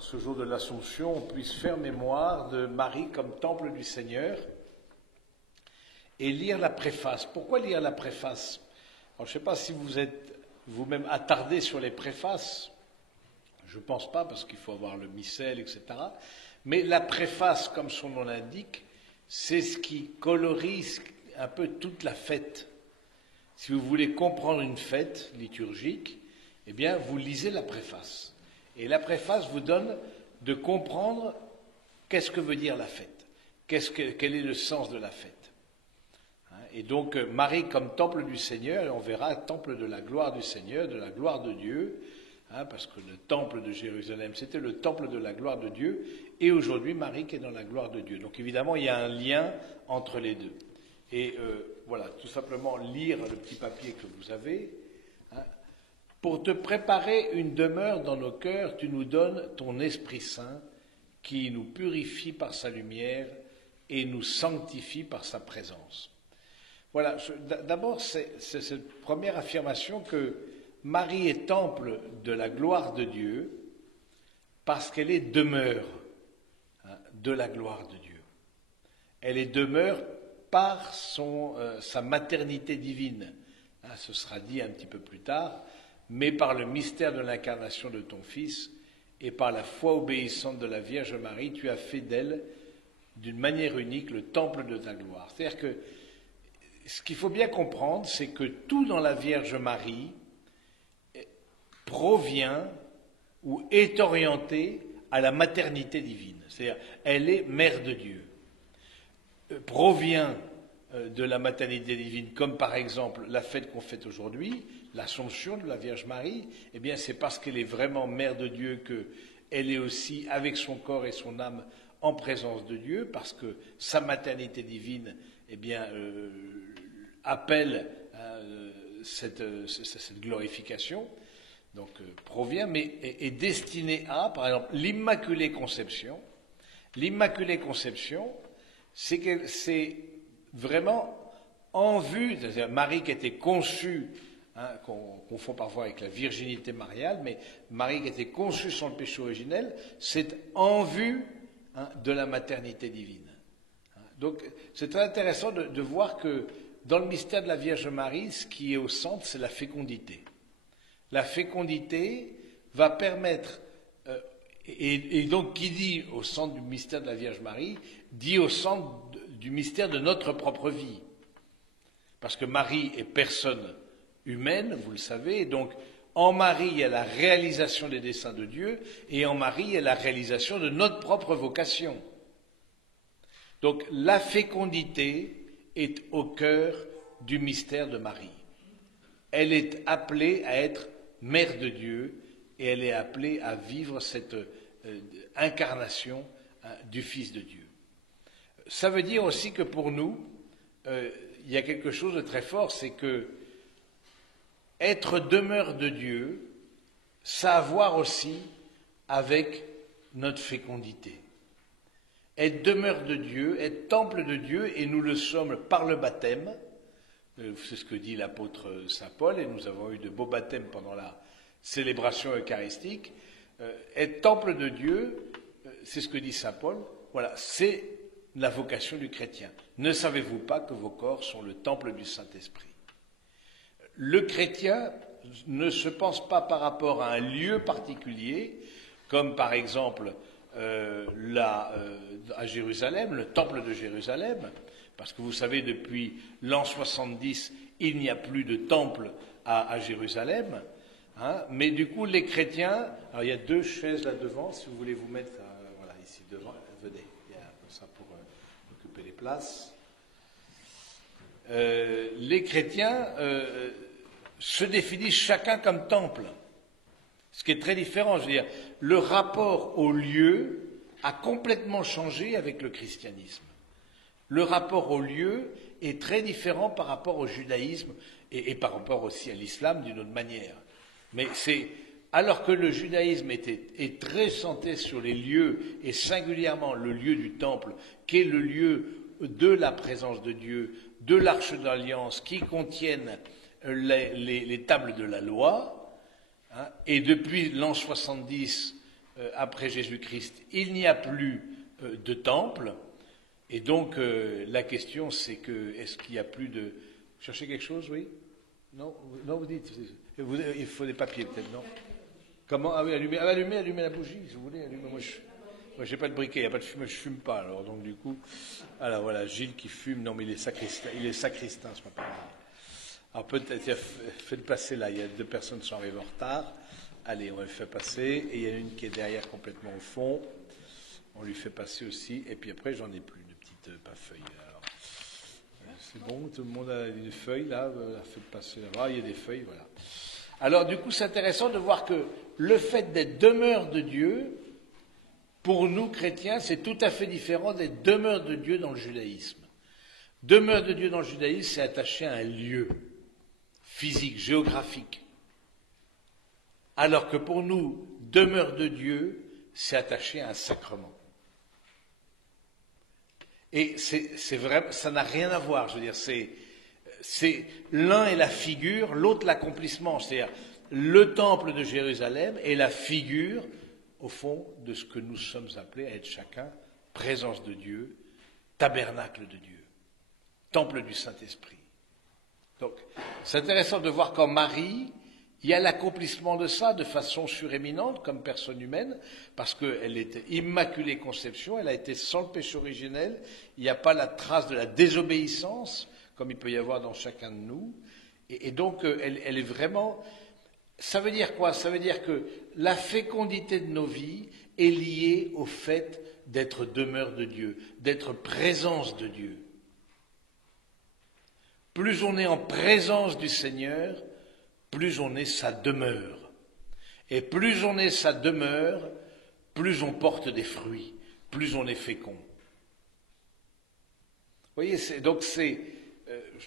qu'en ce jour de l'Assomption, on puisse faire mémoire de Marie comme temple du Seigneur et lire la préface. Pourquoi lire la préface? Alors, je ne sais pas si vous êtes vous-même attardé sur les préfaces, je ne pense pas parce qu'il faut avoir le missel, etc. Mais la préface, comme son nom l'indique, c'est ce qui colorise un peu toute la fête. Si vous voulez comprendre une fête liturgique, eh bien, vous lisez la préface. Et la préface vous donne de comprendre qu'est-ce que veut dire la fête, quel est le sens de la fête. Et donc, Marie comme temple du Seigneur, et on verra temple de la gloire du Seigneur, de la gloire de Dieu, parce que le temple de Jérusalem, c'était le temple de la gloire de Dieu, et aujourd'hui, Marie qui est dans la gloire de Dieu. Donc, évidemment, il y a un lien entre les deux. Et voilà, tout simplement lire le petit papier que vous avez. Pour te préparer une demeure dans nos cœurs, tu nous donnes ton Esprit Saint qui nous purifie par sa lumière et nous sanctifie par sa présence. Voilà, d'abord, c'est cette première affirmation que Marie est temple de la gloire de Dieu parce qu'elle est demeure de la gloire de Dieu. Elle est demeure par sa maternité divine. Ce sera dit un petit peu plus tard, mais par le mystère de l'incarnation de ton Fils et par la foi obéissante de la Vierge Marie, tu as fait d'elle, d'une manière unique, le temple de ta gloire. C'est-à-dire que ce qu'il faut bien comprendre, c'est que tout dans la Vierge Marie provient ou est orienté à la maternité divine. C'est-à-dire, elle est mère de Dieu. Provient de la maternité divine, comme par exemple la fête qu'on fête aujourd'hui, l'Assomption de la Vierge Marie, eh bien c'est parce qu'elle est vraiment mère de Dieu qu'elle est aussi, avec son corps et son âme, en présence de Dieu, parce que sa maternité divine, eh bien, appelle cette glorification, donc provient, mais est destinée à, par exemple, l'Immaculée Conception. L'Immaculée Conception, c'est vraiment en vue, c'est-à-dire Marie qui était conçue, qu'on confond parfois avec la virginité mariale, mais Marie qui était conçue sans le péché originel, c'est en vue de la maternité divine. Donc c'est très intéressant de voir que dans le mystère de la Vierge Marie, ce qui est au centre, c'est la fécondité. La fécondité va permettre, et donc qui dit au centre du mystère de la Vierge Marie, dit au centre du mystère de notre propre vie. Parce que Marie est personne humaine, vous le savez, et donc en Marie, il y a la réalisation des desseins de Dieu, et en Marie, il y a la réalisation de notre propre vocation. Donc la fécondité est au cœur du mystère de Marie. Elle est appelée à être mère de Dieu, et elle est appelée à vivre cette incarnation du Fils de Dieu. Ça veut dire aussi que pour nous, il y a quelque chose de très fort, c'est que être demeure de Dieu, ça a à voir aussi avec notre fécondité. Être demeure de Dieu, être temple de Dieu, et nous le sommes par le baptême, c'est ce que dit l'apôtre Saint Paul, et nous avons eu de beaux baptêmes pendant la célébration eucharistique. Être temple de Dieu, c'est ce que dit Saint Paul, voilà, c'est la vocation du chrétien. Ne savez-vous pas que vos corps sont le temple du Saint-Esprit? Le chrétien ne se pense pas par rapport à un lieu particulier, comme par exemple à Jérusalem, le temple de Jérusalem, parce que vous savez, depuis l'an 70, il n'y a plus de temple à Jérusalem, mais du coup, les chrétiens, alors il y a 2 chaises là devant, si vous voulez vous mettre, voilà, ici devant, venez, il y a ça pour occuper les places. Les chrétiens se définissent chacun comme temple, ce qui est très différent. Je veux dire, le rapport au lieu a complètement changé avec le christianisme. Le rapport au lieu est très différent par rapport au judaïsme et par rapport aussi à l'islam d'une autre manière. Mais c'est alors que le judaïsme est très centré sur les lieux, et singulièrement le lieu du temple, qui est le lieu de la présence de Dieu, de l'arche d'alliance, qui contiennent les tables de la loi, et depuis l'an 70, après Jésus-Christ, il n'y a plus de temple. Et donc, la question, c'est que, est-ce qu'il n'y a plus de... Vous cherchez quelque chose, oui? Non, non, vous dites. Il faut des papiers, peut-être, non? Comment? Ah oui, allumez la bougie, si vous voulez. Moi, j'ai pas de briquet, il n'y a pas de fumée, je fume pas. Alors, donc, du coup, alors voilà, Gilles qui fume, non, mais il est sacristain ce matin. Alors, peut-être, faites passer là, il y a 2 personnes qui sont arrivées en retard. Allez, on les fait passer. Et il y en a une qui est derrière, complètement au fond. On lui fait passer aussi. Et puis après, j'en ai plus de petites pas feuilles. Alors, c'est bon, tout le monde a une feuille là. Faites passer là-bas, il y a des feuilles, voilà. Alors, du coup, c'est intéressant de voir que le fait d'être demeure de Dieu, pour nous chrétiens, c'est tout à fait différent d'être demeure de Dieu dans le judaïsme. Demeure de Dieu dans le judaïsme, c'est attaché à un lieu physique, géographique. Alors que pour nous, demeure de Dieu, c'est attaché à un sacrement. Et c'est vrai, ça n'a rien à voir. Je veux dire, c'est l'un est la figure, l'autre l'accomplissement. C'est-à-dire, le temple de Jérusalem est la figure, au fond, de ce que nous sommes appelés à être chacun, présence de Dieu, tabernacle de Dieu, temple du Saint-Esprit. Donc, c'est intéressant de voir qu'en Marie, il y a l'accomplissement de ça de façon suréminente, comme personne humaine, parce qu'elle était immaculée conception, elle a été sans le péché originel, il n'y a pas la trace de la désobéissance, comme il peut y avoir dans chacun de nous, et donc elle est vraiment... Ça veut dire quoi? Ça veut dire que la fécondité de nos vies est liée au fait d'être demeure de Dieu, d'être présence de Dieu. Plus on est en présence du Seigneur, plus on est sa demeure. Et plus on est sa demeure, plus on porte des fruits, plus on est fécond. Vous voyez, je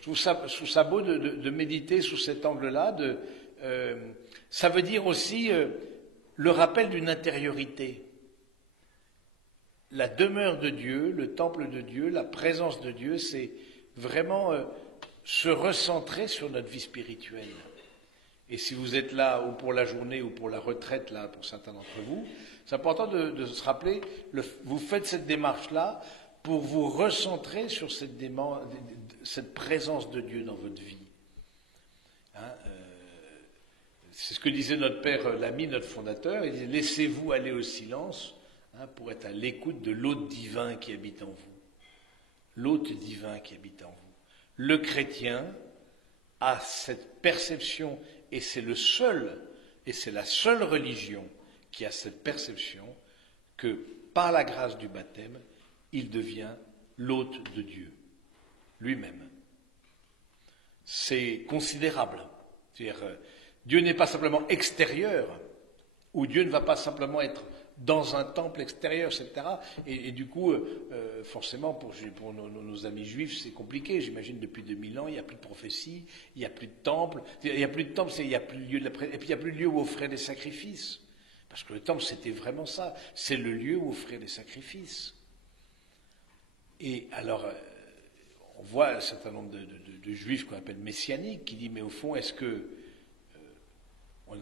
trouve ça beau de méditer sous cet angle-là. Ça veut dire aussi le rappel d'une intériorité. La demeure de Dieu, le temple de Dieu, la présence de Dieu, c'est vraiment se recentrer sur notre vie spirituelle. Et si vous êtes là ou pour la journée ou pour la retraite, là, pour certains d'entre vous, c'est important de se rappeler, vous faites cette démarche-là pour vous recentrer sur cette présence de Dieu dans votre vie. C'est ce que disait notre père Lamy, notre fondateur, il disait « Laissez-vous aller au silence pour être à l'écoute de l'hôte divin qui habite en vous. » L'hôte divin qui habite en vous. Le chrétien a cette perception, et c'est la seule religion qui a cette perception que par la grâce du baptême, il devient l'hôte de Dieu, lui-même. C'est considérable. C'est-à-dire, Dieu n'est pas simplement extérieur, ou Dieu ne va pas simplement être dans un temple extérieur, etc. Et du coup, forcément, pour nos amis juifs, c'est compliqué. J'imagine depuis 2000 ans, il n'y a plus de prophétie, il n'y a plus de temple. Il n'y a plus de temple, il n'y a plus de lieu et puis il n'y a plus de lieu où offrir des sacrifices. Parce que le temple, c'était vraiment ça. C'est le lieu où offrir des sacrifices. Et alors, on voit un certain nombre de juifs qu'on appelle messianiques qui disent, mais au fond, est-ce que on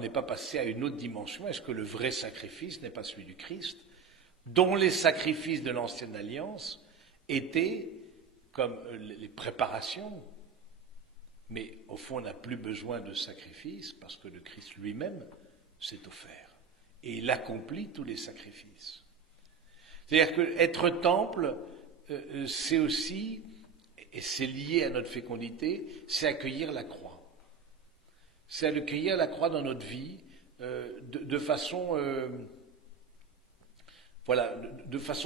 n'est pas passé à une autre dimension? Est-ce que le vrai sacrifice n'est pas celui du Christ, dont les sacrifices de l'Ancienne Alliance étaient comme les préparations, mais au fond on n'a plus besoin de sacrifices parce que le Christ lui-même s'est offert et il accomplit tous les sacrifices. C'est-à-dire qu'être temple, c'est aussi, et c'est lié à notre fécondité, c'est accueillir la croix. C'est accueillir la croix dans notre vie de façon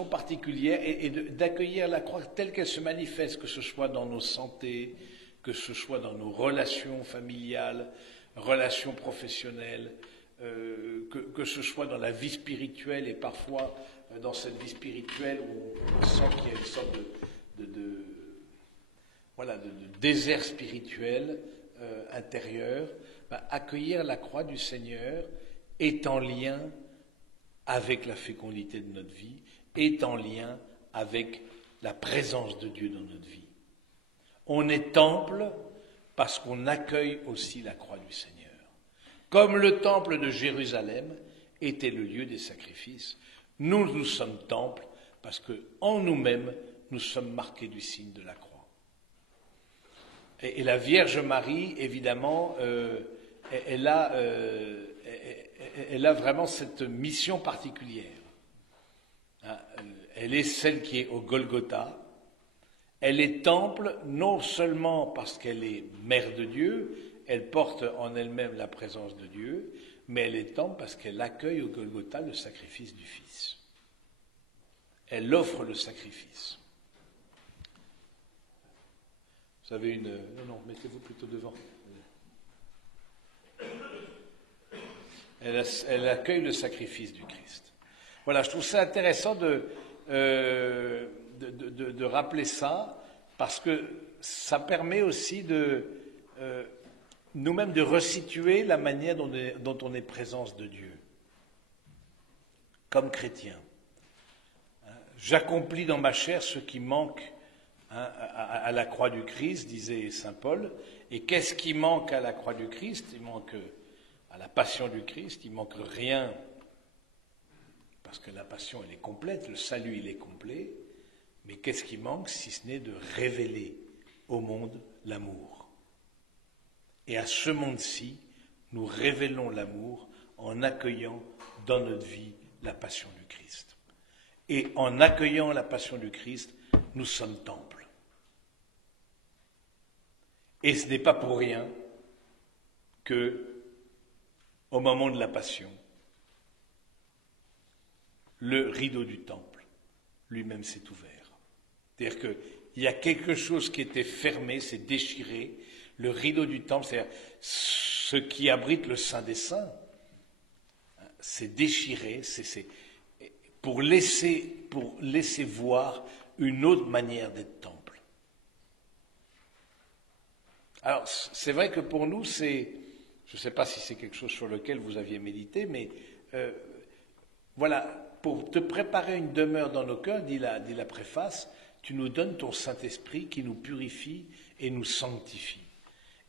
particulière et d'accueillir la croix telle qu'elle se manifeste, que ce soit dans nos santé, que ce soit dans nos relations familiales, relations professionnelles, que ce soit dans la vie spirituelle et parfois dans cette vie spirituelle où on sent qu'il y a une sorte de désert spirituel intérieur. Accueillir la croix du Seigneur est en lien avec la fécondité de notre vie, est en lien avec la présence de Dieu dans notre vie. On est temple parce qu'on accueille aussi la croix du Seigneur. Comme le temple de Jérusalem était le lieu des sacrifices. Nous sommes temple parce que en nous-mêmes, nous sommes marqués du signe de la croix. Et la Vierge Marie, évidemment, elle a vraiment cette mission particulière. Elle est celle qui est au Golgotha. Elle est temple non seulement parce qu'elle est mère de Dieu, elle porte en elle-même la présence de Dieu, mais elle est temple parce qu'elle accueille au Golgotha le sacrifice du Fils. Elle offre le sacrifice. Vous avez une... Non, mettez-vous plutôt devant. Elle accueille le sacrifice du Christ. Voilà, je trouve ça intéressant de rappeler ça, parce que ça permet aussi nous-mêmes de resituer la manière dont on est présence de Dieu, comme chrétien. J'accomplis dans ma chair ce qui manque à la croix du Christ, disait saint Paul. Et qu'est-ce qui manque à la croix du Christ? Il manque à la passion du Christ, il manque rien, parce que la passion elle est complète, le salut il est complet. Mais qu'est-ce qui manque si ce n'est de révéler au monde l'amour? Et à ce monde-ci, nous révélons l'amour en accueillant dans notre vie la passion du Christ. Et en accueillant la passion du Christ, nous sommes temple. Et ce n'est pas pour rien que, au moment de la passion, le rideau du temple lui-même s'est ouvert. C'est-à-dire qu'il y a quelque chose qui était fermé, c'est déchiré. Le rideau du temple, c'est-à-dire ce qui abrite le Saint des Saints, c'est déchiré, c'est pour laisser voir une autre manière d'être temple. Alors, c'est vrai que pour nous, je ne sais pas si c'est quelque chose sur lequel vous aviez médité, mais voilà, pour te préparer une demeure dans nos cœurs, dit la préface, tu nous donnes ton Saint-Esprit qui nous purifie et nous sanctifie.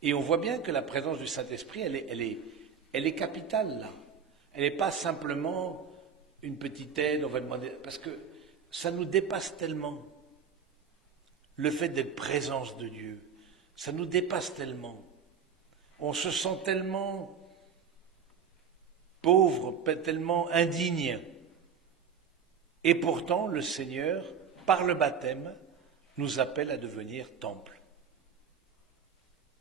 Et on voit bien que la présence du Saint-Esprit, elle est capitale là. Elle n'est pas simplement une petite aide, on va demander, parce que ça nous dépasse tellement. Le fait d'être présence de Dieu, ça nous dépasse tellement. On se sent tellement pauvre, tellement indigne. Et pourtant, le Seigneur, par le baptême, nous appelle à devenir temple.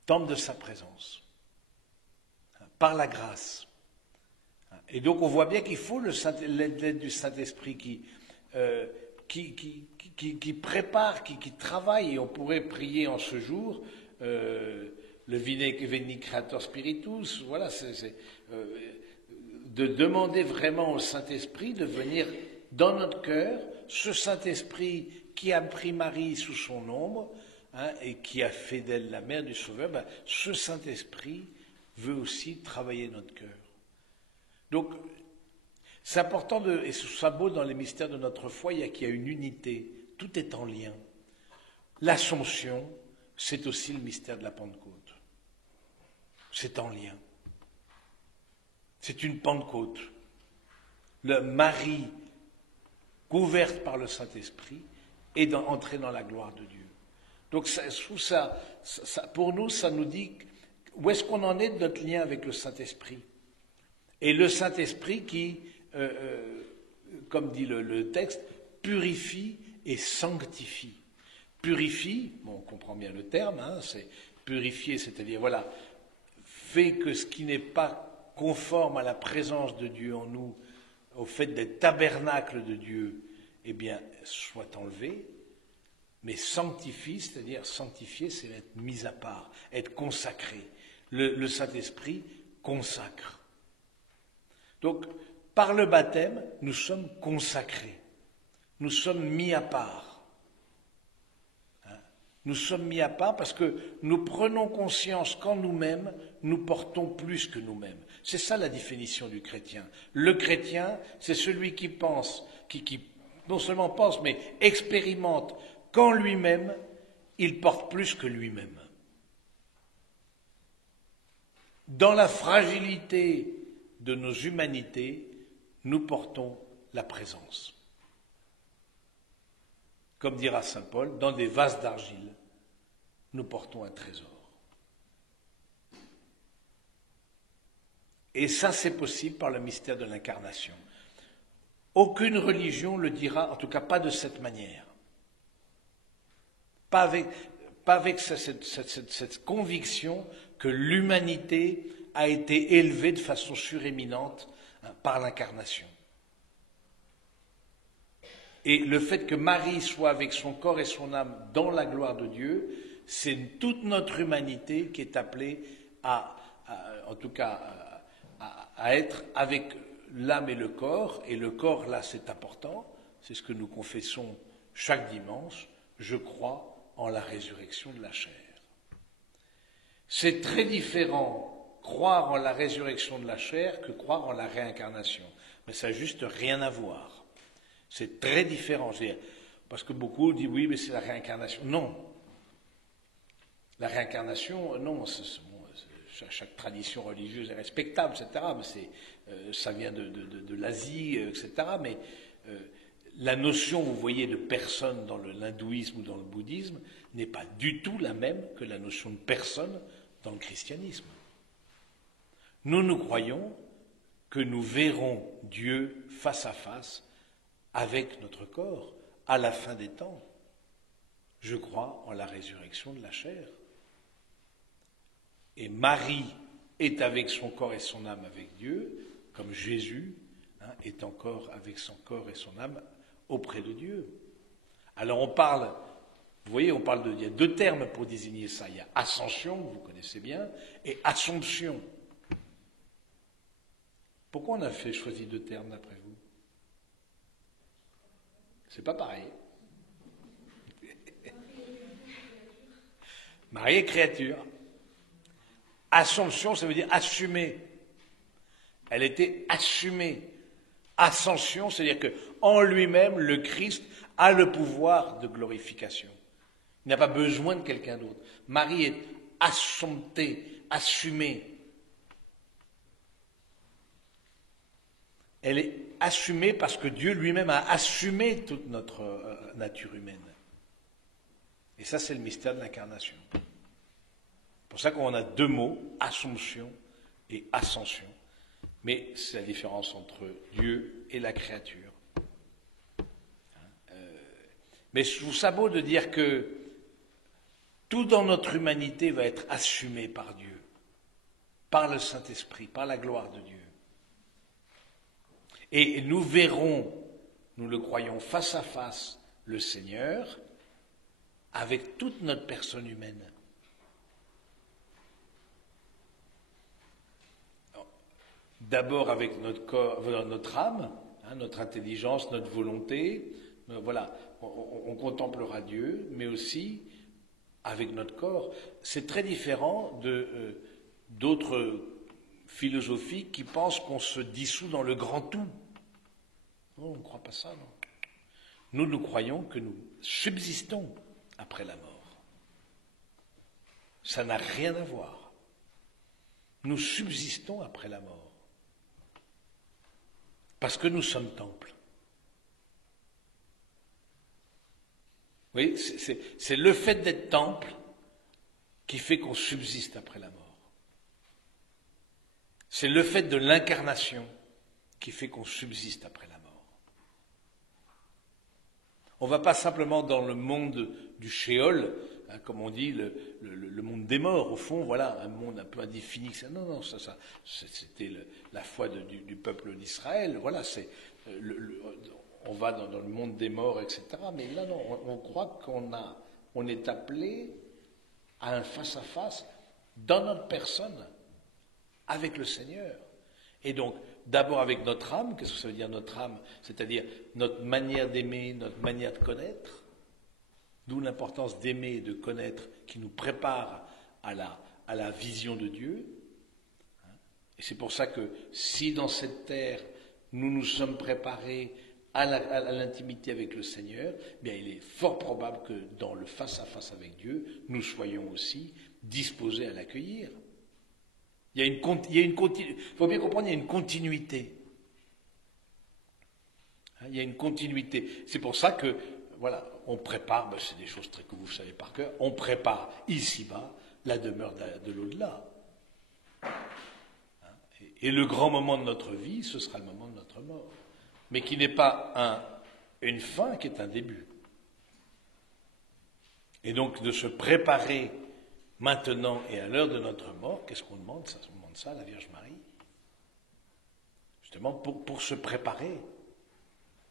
Temple de sa présence. Par la grâce. Et donc on voit bien qu'il faut l'aide du Saint-Esprit qui prépare, qui travaille. Et on pourrait prier en ce jour le Veni Creator Spiritus. Voilà, de demander vraiment au Saint-Esprit de venir dans notre cœur, ce Saint-Esprit qui a pris Marie sous son ombre et qui a fait d'elle la mère du Sauveur, ce Saint-Esprit veut aussi travailler notre cœur. Donc, c'est important, et c'est ça beau dans les mystères de notre foi, qu'il y a une unité, tout est en lien. L'Assomption, c'est aussi le mystère de la Pentecôte. C'est en lien. C'est une Pentecôte. Le Marie, couverte par le Saint-Esprit, est entrée dans la gloire de Dieu. Donc, pour nous, ça nous dit où est-ce qu'on en est de notre lien avec le Saint-Esprit. Et le Saint-Esprit qui, comme dit le texte, purifie et sanctifie. Purifie, bon, on comprend bien le terme, c'est purifier, c'est-à-dire, voilà, fait que ce qui n'est pas conforme à la présence de Dieu en nous, au fait d'être tabernacle de Dieu, eh bien, soit enlevé, mais sanctifie, c'est-à-dire sanctifier, c'est être mis à part, être consacré. Le Saint-Esprit consacre. Donc, par le baptême, nous sommes consacrés. Nous sommes mis à part. Nous sommes mis à part parce que nous prenons conscience qu'en nous-mêmes, nous portons plus que nous-mêmes. C'est ça la définition du chrétien. Le chrétien, c'est celui qui pense, qui non seulement pense, mais expérimente qu'en lui-même, il porte plus que lui-même. Dans la fragilité de nos humanités, nous portons la présence. Comme dira saint Paul, dans des vases d'argile, nous portons un trésor. Et ça, c'est possible par le mystère de l'incarnation. Aucune religion le dira, en tout cas pas de cette manière. Pas avec cette conviction que l'humanité a été élevée de façon suréminente par l'incarnation. Et le fait que Marie soit avec son corps et son âme dans la gloire de Dieu, c'est toute notre humanité qui est appelée à être avec l'âme et le corps. Et le corps, là, c'est important. C'est ce que nous confessons chaque dimanche. Je crois en la résurrection de la chair. C'est très différent croire en la résurrection de la chair que croire en la réincarnation. Mais ça n'a juste rien à voir. C'est très différent. Parce que beaucoup disent oui, mais c'est la réincarnation. Non. La réincarnation, non. Chaque tradition religieuse est respectable, etc. Mais ça vient de l'Asie, etc. Mais la notion, vous voyez, de personne dans l'hindouisme ou dans le bouddhisme n'est pas du tout la même que la notion de personne dans le christianisme. Nous croyons que nous verrons Dieu face à face avec notre corps à la fin des temps. Je crois en la résurrection de la chair. Et Marie est avec son corps et son âme avec Dieu, comme Jésus est encore avec son corps et son âme auprès de Dieu. Alors on parle, vous voyez, il y a deux termes pour désigner ça. Il y a ascension, vous connaissez bien, et assomption. Pourquoi on a choisi deux termes d'après vous? C'est pas pareil. Marie est créature. Assomption, ça veut dire assumer. Elle était assumée. Ascension, c'est-à-dire qu'en lui-même, le Christ a le pouvoir de glorification. Il n'a pas besoin de quelqu'un d'autre. Marie est assomptée, assumée. Elle est assumée parce que Dieu lui-même a assumé toute notre nature humaine. Et ça, c'est le mystère de l'incarnation. C'est pour ça qu'on a deux mots, assomption et ascension. Mais c'est la différence entre Dieu et la créature. Mais je trouve ça beau de dire que tout dans notre humanité va être assumé par Dieu, par le Saint-Esprit, par la gloire de Dieu. Et nous verrons, nous le croyons, face à face, le Seigneur, avec toute notre personne humaine. D'abord avec notre corps, notre âme, notre intelligence, notre volonté. Voilà, on contemplera Dieu, mais aussi avec notre corps. C'est très différent d'autres philosophies qui pensent qu'on se dissout dans le grand tout. Non, on ne croit pas ça, non. Nous croyons que nous subsistons après la mort. Ça n'a rien à voir. Nous subsistons après la mort. Parce que nous sommes temple. Oui, c'est le fait d'être temple qui fait qu'on subsiste après la mort. C'est le fait de l'incarnation qui fait qu'on subsiste après la mort. On ne va pas simplement dans le monde du shéol, comme on dit, le monde des morts, au fond, voilà, un monde un peu indéfini. Non, ça c'était la foi du peuple d'Israël, voilà, on va dans le monde des morts, etc. Mais là, non, on croit qu'on est appelé à un face-à-face dans notre personne, avec le Seigneur. Et donc, d'abord avec notre âme, qu'est-ce que ça veut dire notre âme? C'est-à-dire notre manière d'aimer, notre manière de connaître. D'où l'importance d'aimer et de connaître qui nous prépare à la vision de Dieu. Et c'est pour ça que si dans cette terre, nous nous sommes préparés à l'intimité avec le Seigneur, bien il est fort probable que dans le face-à-face avec Dieu, nous soyons aussi disposés à l'accueillir. Il faut bien comprendre, il y a une continuité. Il y a une continuité. C'est pour ça que, voilà, on prépare, ben c'est des choses que vous savez par cœur, on prépare ici-bas la demeure de l'au-delà. Et le grand moment de notre vie, ce sera le moment de notre mort. Mais qui n'est pas une fin, qui est un début. Et donc de se préparer maintenant et à l'heure de notre mort, qu'est-ce qu'on demande? Ça, on demande ça à la Vierge Marie. Justement pour se préparer.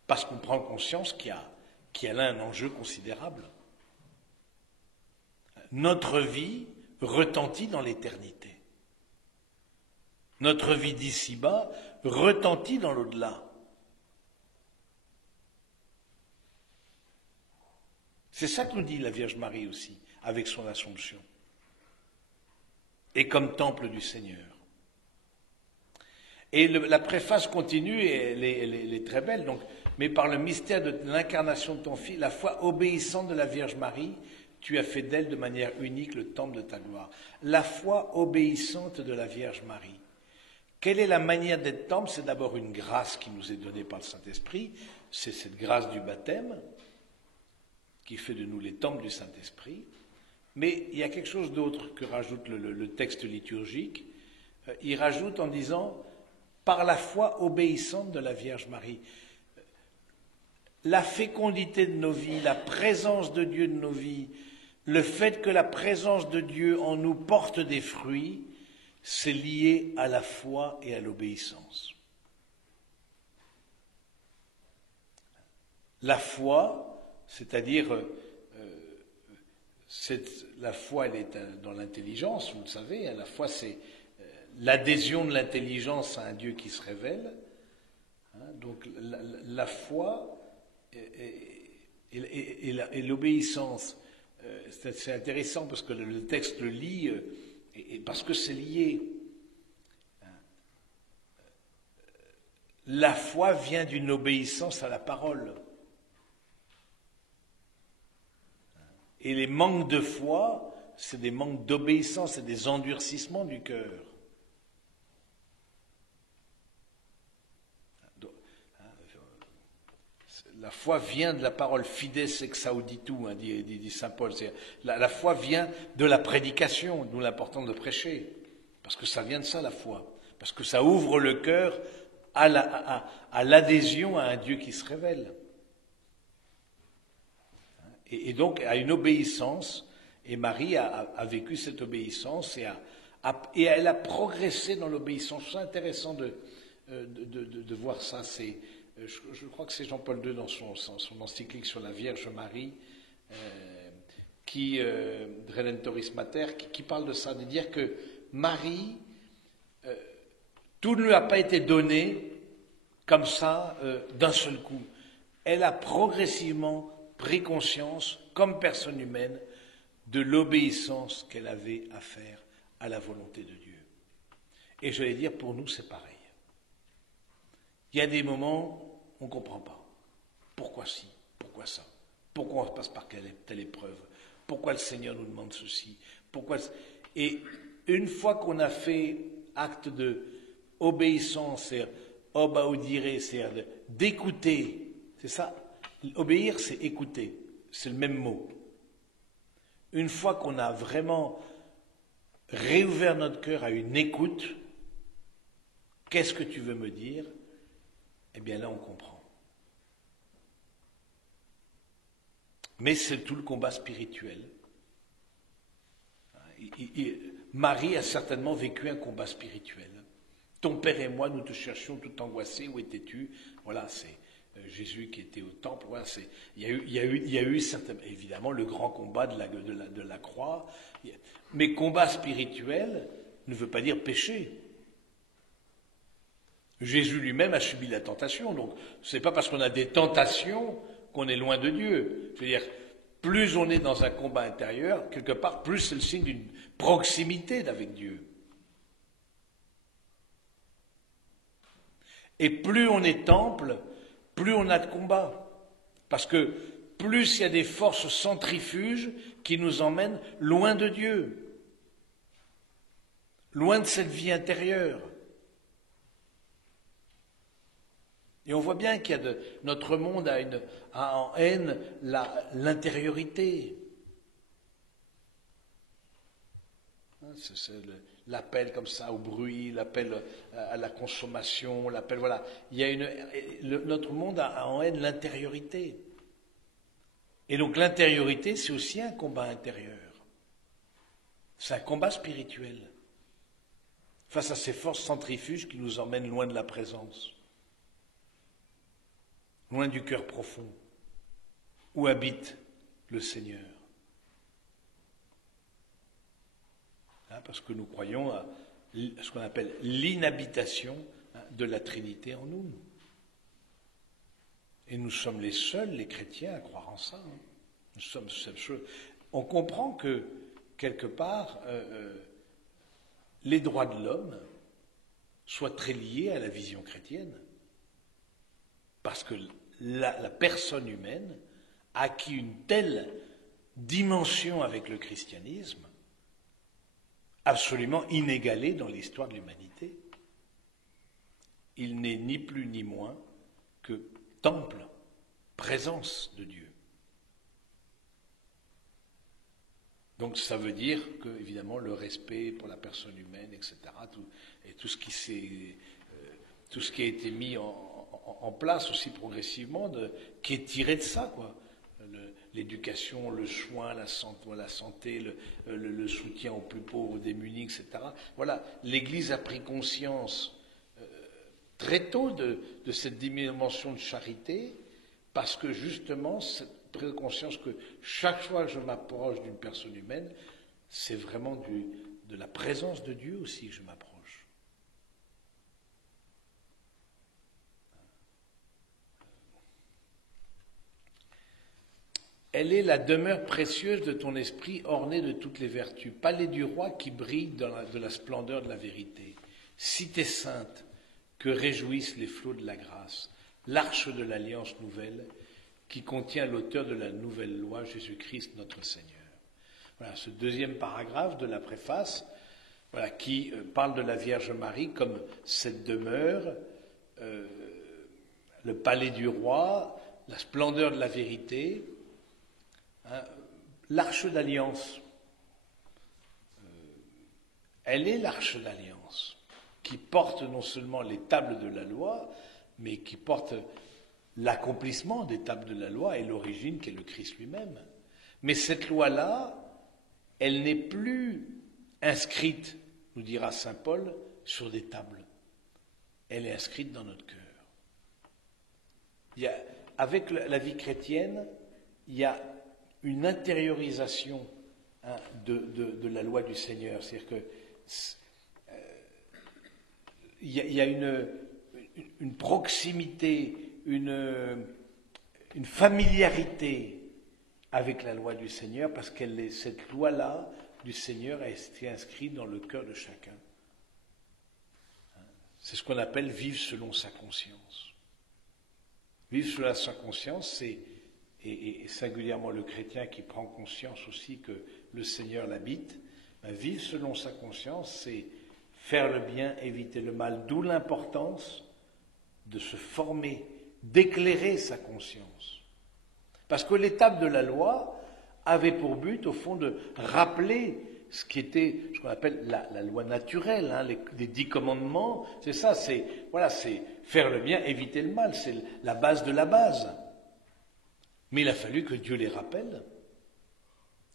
Parce qu'on prend conscience qu'il y a là un enjeu considérable. Notre vie retentit dans l'éternité. Notre vie d'ici-bas retentit dans l'au-delà. C'est ça que nous dit la Vierge Marie aussi, avec son Assomption. Et comme temple du Seigneur. Et la préface continue, et elle est très belle, donc, mais par le mystère de l'incarnation de ton Fils, la foi obéissante de la Vierge Marie, tu as fait d'elle de manière unique le temple de ta gloire. La foi obéissante de la Vierge Marie. Quelle est la manière d'être temple? C'est d'abord une grâce qui nous est donnée par le Saint-Esprit, c'est cette grâce du baptême, qui fait de nous les temples du Saint-Esprit. Mais il y a quelque chose d'autre que rajoute le texte liturgique. Il rajoute en disant « par la foi obéissante de la Vierge Marie ». La fécondité de nos vies, la présence de Dieu de nos vies, le fait que la présence de Dieu en nous porte des fruits, c'est lié à la foi et à l'obéissance. La foi, c'est-à-dire, la foi, elle est dans l'intelligence, vous le savez, la foi, c'est l'adhésion de l'intelligence à un Dieu qui se révèle. Donc, la foi et l'obéissance, c'est intéressant parce que le texte le lit, parce que c'est lié. La foi vient d'une obéissance à la parole. Et les manques de foi, c'est des manques d'obéissance, c'est des endurcissements du cœur. La foi vient de la parole fides ex auditu, dit saint Paul. La foi vient de la prédication, d'où l'importance de prêcher. Parce que ça vient de ça, la foi. Parce que ça ouvre le cœur à l'adhésion à un Dieu qui se révèle. Et donc à une obéissance, et Marie a vécu cette obéissance et elle a progressé dans l'obéissance. C'est intéressant de voir ça. Je crois que c'est Jean-Paul II dans son encyclique sur la Vierge Marie, Redentoris Mater, qui parle de ça, de dire que Marie, tout ne lui a pas été donné comme ça d'un seul coup. Elle a progressivement pris conscience, comme personne humaine, de l'obéissance qu'elle avait à faire à la volonté de Dieu. Et je vais dire, pour nous, c'est pareil. Il y a des moments où on ne comprend pas. Pourquoi ci? Pourquoi ça? Pourquoi on passe par telle épreuve? Pourquoi le Seigneur nous demande ceci? Et une fois qu'on a fait acte de obéissance, c'est obaudire, c'est d'écouter, c'est ça. Obéir, c'est écouter, c'est le même mot. Une fois qu'on a vraiment réouvert notre cœur à une écoute, qu'est-ce que tu veux me dire? Eh bien là, on comprend. Mais c'est tout le combat spirituel. Marie a certainement vécu un combat spirituel. Ton père et moi, nous te cherchions tout angoissés, où étais-tu? Voilà, c'est Jésus qui était au temple. Voilà, il y a eu certainement, évidemment le grand combat de la croix. Mais combat spirituel ne veut pas dire péché. Jésus lui-même a subi la tentation, donc ce n'est pas parce qu'on a des tentations qu'on est loin de Dieu. Je veux dire, plus on est dans un combat intérieur, quelque part, plus c'est le signe d'une proximité avec Dieu. Et plus on est temple, plus on a de combat. Parce que plus il y a des forces centrifuges qui nous emmènent loin de Dieu, loin de cette vie intérieure. Et on voit bien notre monde a en haine l'intériorité. C'est l'appel comme ça au bruit, l'appel à la consommation, l'appel, voilà. Notre monde a en haine l'intériorité. Et donc l'intériorité, c'est aussi un combat intérieur. C'est un combat spirituel. Face à ces forces centrifuges qui nous emmènent loin de la présence, loin du cœur profond, où habite le Seigneur. Parce que nous croyons à ce qu'on appelle l'inhabitation de la Trinité en nous. Et nous sommes les seuls, les chrétiens, à croire en ça. Nous sommes seuls. On comprend que, quelque part, les droits de l'homme soient très liés à la vision chrétienne. Parce que la personne humaine a acquis une telle dimension avec le christianisme, absolument inégalée dans l'histoire de l'humanité. Il n'est ni plus ni moins que temple, présence de Dieu. Donc ça veut dire que, évidemment, le respect pour la personne humaine, etc., tout ce qui a été mis en place aussi progressivement, qui est tiré de ça, quoi. L'éducation, le soin, la santé, le soutien aux plus pauvres, aux démunis, etc. Voilà, l'Église a pris conscience très tôt de cette dimension de charité, parce que justement, pris conscience que chaque fois que je m'approche d'une personne humaine, c'est vraiment de la présence de Dieu aussi que je m'approche. Elle est la demeure précieuse de ton esprit ornée de toutes les vertus, palais du roi qui brille de la splendeur de la vérité, cité sainte que réjouissent les flots de la grâce, l'arche de l'alliance nouvelle qui contient l'auteur de la nouvelle loi, Jésus-Christ notre Seigneur. Voilà ce deuxième paragraphe de la préface, voilà, qui parle de la Vierge Marie comme cette demeure, le palais du roi, la splendeur de la vérité, l'arche d'alliance. Elle est l'arche d'alliance qui porte non seulement les tables de la loi, mais qui porte l'accomplissement des tables de la loi et l'origine qui est le Christ lui-même. Mais cette loi-là, elle n'est plus inscrite, nous dira saint Paul, sur des tables. Elle est inscrite dans notre cœur. Avec la vie chrétienne, il y a une intériorisation de la loi du Seigneur. C'est-à-dire que il y a une proximité, une familiarité avec la loi du Seigneur, parce cette loi-là du Seigneur a été inscrite dans le cœur de chacun. C'est ce qu'on appelle vivre selon sa conscience. Vivre selon sa conscience, c'est, et singulièrement le chrétien qui prend conscience aussi que le Seigneur l'habite, vivre selon sa conscience, c'est faire le bien, éviter le mal, d'où l'importance de se former, d'éclairer sa conscience. Parce que l'étape de la loi avait pour but, au fond, de rappeler ce qui était, ce qu'on appelle la loi naturelle, les 10 commandements, c'est ça, c'est faire le bien, éviter le mal, c'est la base de la base. Mais il a fallu que Dieu les rappelle.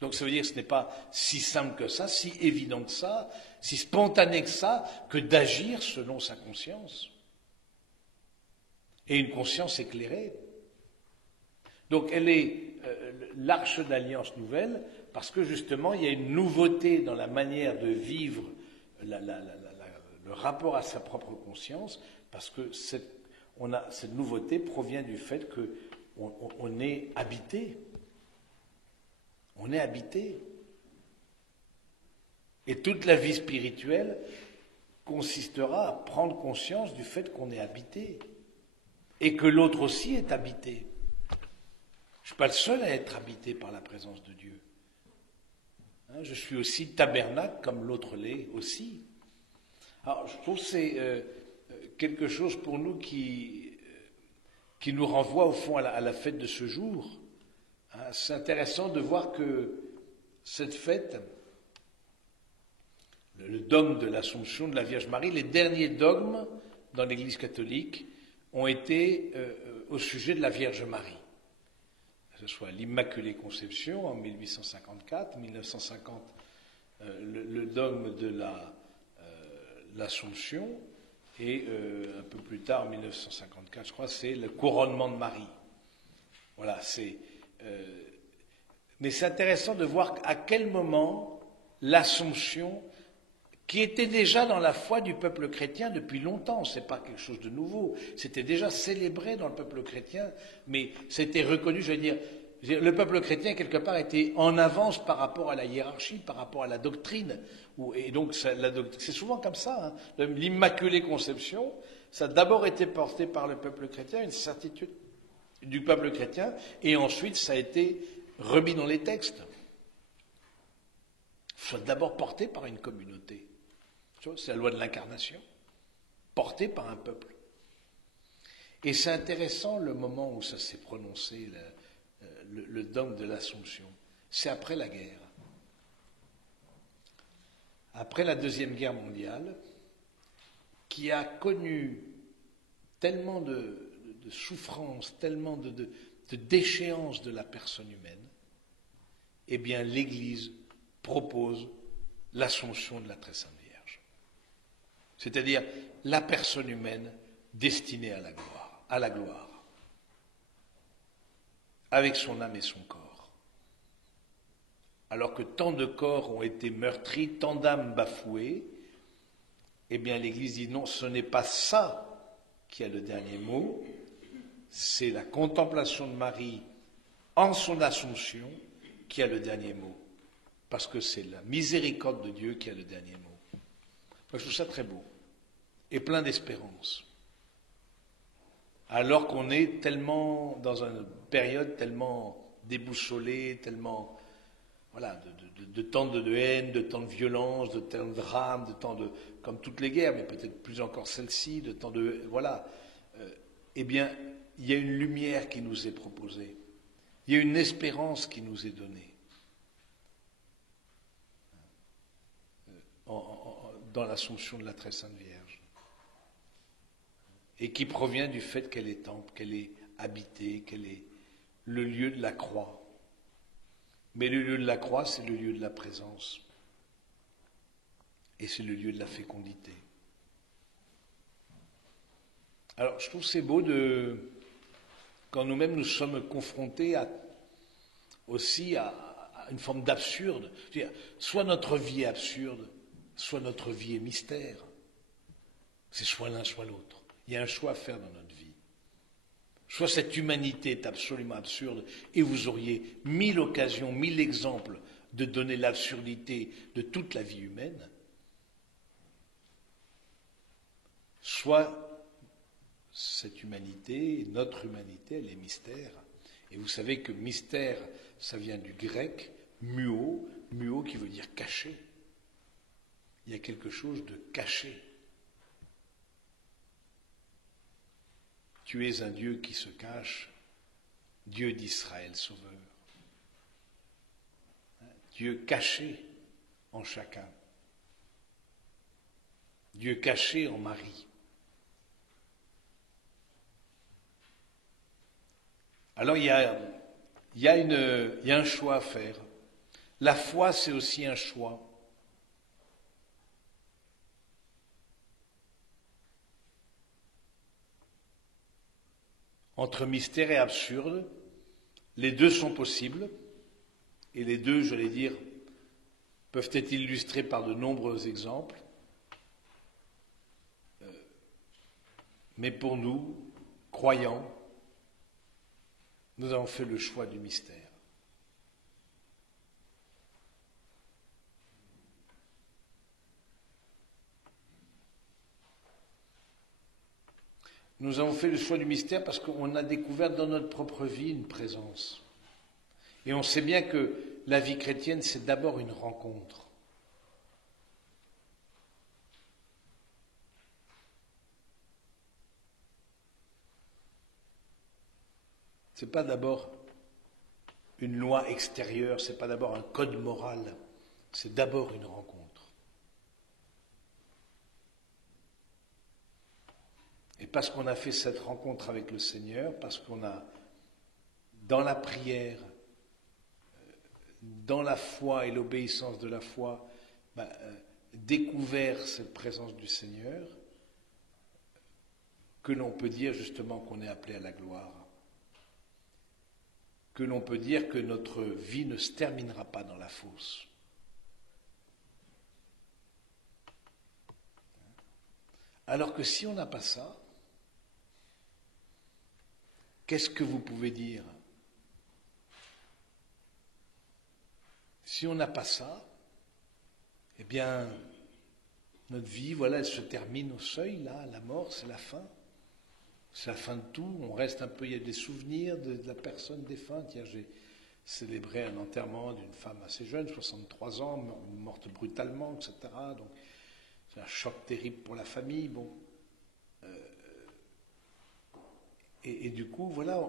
Donc ça veut dire que ce n'est pas si simple que ça, si évident que ça, si spontané que ça, que d'agir selon sa conscience. Et une conscience éclairée. Donc elle est l'arche d'alliance nouvelle, parce que justement il y a une nouveauté dans la manière de vivre le rapport à sa propre conscience, parce que cette nouveauté provient du fait qu'on est habité. On est habité. Et toute la vie spirituelle consistera à prendre conscience du fait qu'on est habité et que l'autre aussi est habité. Je ne suis pas le seul à être habité par la présence de Dieu. Je suis aussi tabernacle comme l'autre l'est aussi. Alors je trouve que c'est quelque chose pour nous qui qui nous renvoie au fond à la fête de ce jour. Hein, c'est intéressant de voir que cette fête, le dogme de l'Assomption de la Vierge Marie, les derniers dogmes dans l'Église catholique ont été au sujet de la Vierge Marie. Que ce soit l'Immaculée Conception en 1854, 1950, le dogme de l'Assomption, et un peu plus tard, en 1954, je crois, c'est le couronnement de Marie. Voilà, mais c'est intéressant de voir à quel moment l'Assomption, qui était déjà dans la foi du peuple chrétien depuis longtemps, c'est pas quelque chose de nouveau, c'était déjà célébré dans le peuple chrétien, mais c'était reconnu, je veux dire, le peuple chrétien, quelque part, était en avance par rapport à la hiérarchie, par rapport à la doctrine. Et donc, c'est souvent comme ça. Hein. L'Immaculée Conception, ça a d'abord été porté par le peuple chrétien, une certitude du peuple chrétien, et ensuite, ça a été remis dans les textes. Soit d'abord porté par une communauté. C'est la loi de l'incarnation, portée par un peuple. Et c'est intéressant le moment où ça s'est prononcé, le dogme de l'Assomption. C'est après la guerre. Après la Deuxième Guerre mondiale, qui a connu tellement de souffrances, tellement de déchéance de la personne humaine, eh bien l'Église propose l'Assomption de la Très Sainte Vierge. C'est-à-dire la personne humaine destinée à la gloire, avec son âme et son corps. Alors que tant de corps ont été meurtris, tant d'âmes bafouées, eh bien l'Église dit non, ce n'est pas ça qui a le dernier mot, c'est la contemplation de Marie en son Assomption qui a le dernier mot. Parce que c'est la miséricorde de Dieu qui a le dernier mot. Moi, je trouve ça très beau et plein d'espérance. Alors qu'on est tellement dans une période tellement déboussolée, tellement voilà, de temps de haine, de temps de violence, de temps de drame, de temps de, comme toutes les guerres, mais peut-être plus encore celle-ci, de temps de voilà. Eh bien, il y a une lumière qui nous est proposée, il y a une espérance qui nous est donnée. Dans l'Assomption de la Très Sainte Vierge, et qui provient du fait qu'elle est temple, qu'elle est habitée, qu'elle est le lieu de la croix. Mais le lieu de la croix, c'est le lieu de la présence, et c'est le lieu de la fécondité. Alors, je trouve que c'est beau quand nous-mêmes nous sommes confrontés aussi à une forme d'absurde. Soit notre vie est absurde, soit notre vie est mystère. C'est soit l'un, soit l'autre. Il y a un choix à faire dans notre vie. Soit cette humanité est absolument absurde et vous auriez 1000 occasions, 1000 exemples de donner l'absurdité de toute la vie humaine. Soit cette humanité, notre humanité, elle est mystère. Et vous savez que mystère, ça vient du grec muo, muo qui veut dire caché. Il y a quelque chose de caché. Tu es un Dieu qui se cache, Dieu d'Israël sauveur. Dieu caché en chacun. Dieu caché en Marie. Alors il y a un choix à faire. La foi, c'est aussi un choix. Entre mystère et absurde, les deux sont possibles, et les deux, j'allais dire, peuvent être illustrés par de nombreux exemples. Mais pour nous, croyants, nous avons fait le choix du mystère. Nous avons fait le choix du mystère parce qu'on a découvert dans notre propre vie une présence. Et on sait bien que la vie chrétienne, c'est d'abord une rencontre. Ce n'est pas d'abord une loi extérieure, ce n'est pas d'abord un code moral, c'est d'abord une rencontre. Et parce qu'on a fait cette rencontre avec le Seigneur, parce qu'on a, dans la prière, dans la foi et l'obéissance de la foi, découvert cette présence du Seigneur, que l'on peut dire justement qu'on est appelé à la gloire, que l'on peut dire que notre vie ne se terminera pas dans la fosse. Alors que si on n'a pas ça, qu'est-ce que vous pouvez dire? Si on n'a pas ça, eh bien, notre vie, voilà, elle se termine au seuil, là, la mort, c'est la fin. C'est la fin de tout, on reste un peu, il y a des souvenirs de la personne défunte. Hier, j'ai célébré un enterrement d'une femme assez jeune, 63 ans, morte brutalement, etc. Donc, c'est un choc terrible pour la famille. Bon. Et du coup, voilà,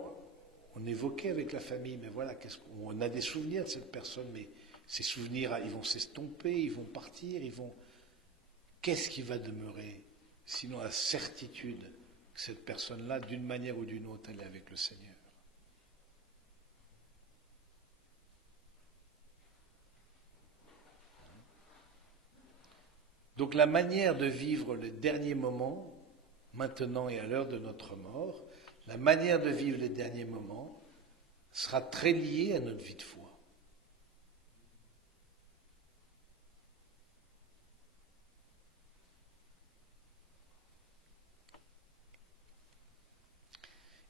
on évoquait avec la famille, mais voilà, on a des souvenirs de cette personne, mais ces souvenirs, ils vont s'estomper, ils vont partir, Qu'est-ce qui va demeurer? Sinon la certitude que cette personne-là, d'une manière ou d'une autre, elle est avec le Seigneur. Donc la manière de vivre les derniers moments, maintenant et à l'heure de notre mort, la manière de vivre les derniers moments sera très liée à notre vie de foi.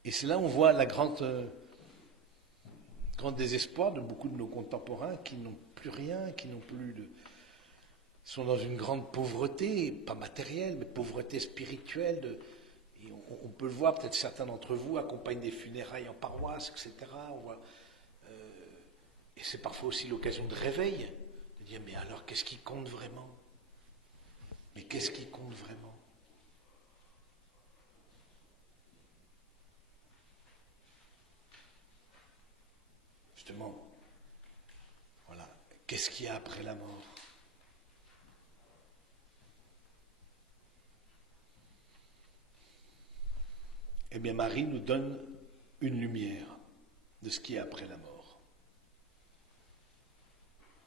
Et c'est là où on voit la grand désespoir de beaucoup de nos contemporains qui n'ont plus rien, qui n'ont plus de... sont dans une grande pauvreté, pas matérielle, mais pauvreté spirituelle. Et on peut le voir, peut-être certains d'entre vous accompagnent des funérailles en paroisse, etc. Et c'est parfois aussi l'occasion de réveil, de dire, mais alors qu'est-ce qui compte vraiment? Mais qu'est-ce qui compte vraiment? Justement, voilà, qu'est-ce qu'il y a après la mort? Eh bien, Marie nous donne une lumière de ce qu'il y a après la mort.